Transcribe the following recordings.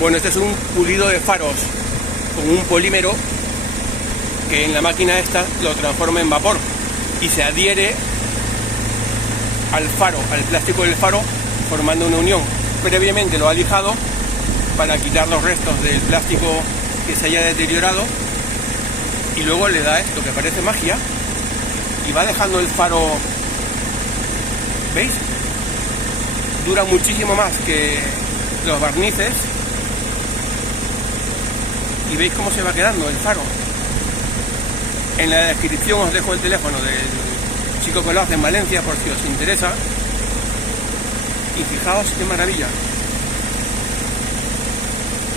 Bueno, este es un pulido de faros con un polímero que en la máquina esta lo transforma en vapor y se adhiere al faro, al plástico del faro, formando una unión. Previamente lo ha lijado para quitar los restos del plástico que se haya deteriorado y luego le da esto que parece magia y va dejando el faro, ¿veis? Dura muchísimo más que los barnices y veis cómo se va quedando el faro. En la descripción os dejo el teléfono del chico que lo hace en Valencia por si os interesa. Y fijaos qué maravilla.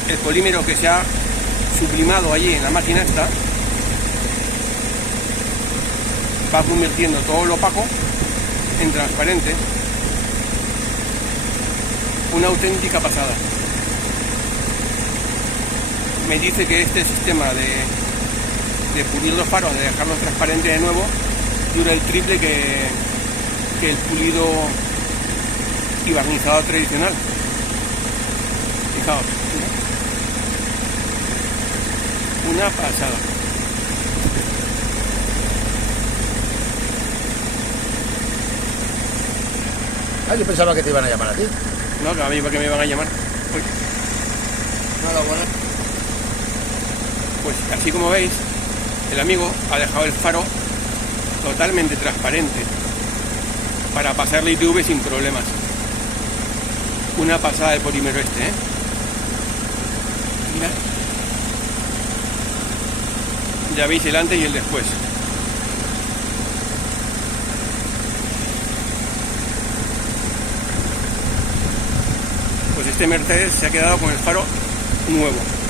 El polímero que se ha sublimado allí en la máquina esta va convirtiendo todo lo opaco en transparente. Una auténtica pasada. Me dice que este sistema de pulir los faros, de dejarlos transparentes de nuevo, dura el triple que el pulido y barnizado tradicional. Fijaos, una pasada. Ah, yo pensaba que te iban a llamar a ti. No, que a mí, ¿para qué me iban a llamar? Nada, bueno. Pues así como veis, el amigo ha dejado el faro totalmente transparente para pasar la ITV sin problemas. Una pasada de polímero este, ¿eh? Mirad. Ya veis el antes y el después. Pues este Mercedes se ha quedado con el faro nuevo.